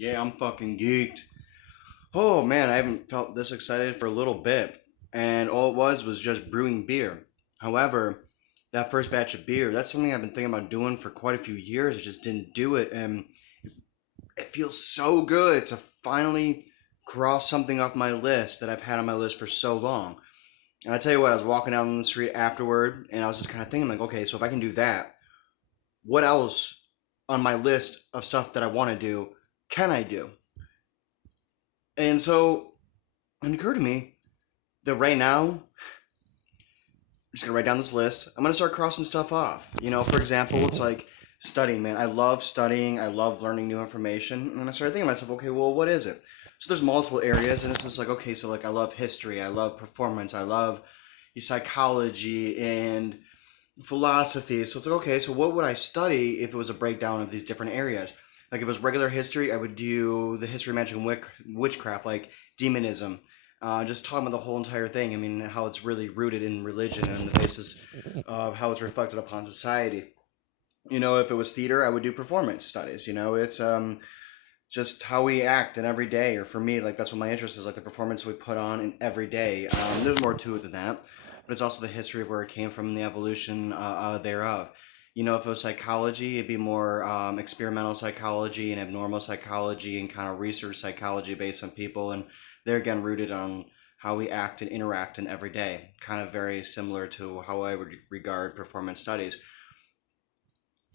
Yeah, I'm fucking geeked. Oh man, I haven't felt this excited for a little bit. And all it was just brewing beer. However, that first batch of beer, that's something I've been thinking about doing for quite a few years. I just didn't do it. And it feels so good to finally cross something off my list that I've had on my list for so long. And I tell you what, I was walking down the street afterward and I was just kind of thinking, like, okay, so if I can do that, what else on my list of stuff that I want to do can I do? And so it occurred to me that right now, I'm just gonna write down this list. I'm gonna start crossing stuff off. For example, it's like studying, man. I love studying. I love learning new information. And I started thinking to myself, okay, well, what is it? So there's multiple areas, and it's just like, okay, so like I love history, I love performance, I love psychology and philosophy. So it's like, okay, so what would I study if it was a breakdown of these different areas? Like if it was regular history, I would do the history of magic and witchcraft, like demonism. Just talking about the whole entire thing. I mean, how it's really rooted in religion and the basis of how it's reflected upon society. If it was theater, I would do performance studies. It's just how we act in every day, or for me, like that's what my interest is, like the performance we put on in every day. There's more to it than that, but it's also the history of where it came from and the evolution thereof. If it was psychology, it'd be more experimental psychology and abnormal psychology and kind of research psychology based on people, and they're again rooted on how we act and interact in every day, kind of very similar to how I would regard performance studies.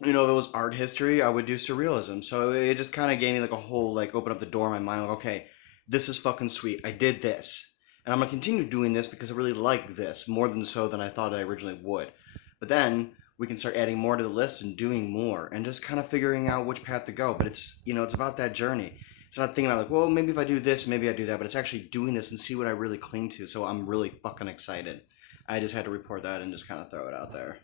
If it was art history, I would do surrealism. So it just kind of gave me like a whole, like, open up the door in my mind. Like, okay, this is fucking sweet. I did this. And I'm going to continue doing this because I really like this more than so than I thought I originally would. But then we can start adding more to the list and doing more and just kind of figuring out which path to go. But it's about that journey. It's not thinking about like, well, maybe if I do this, maybe I do that. But it's actually doing this and see what I really cling to. So I'm really fucking excited. I just had to report that and just kind of throw it out there.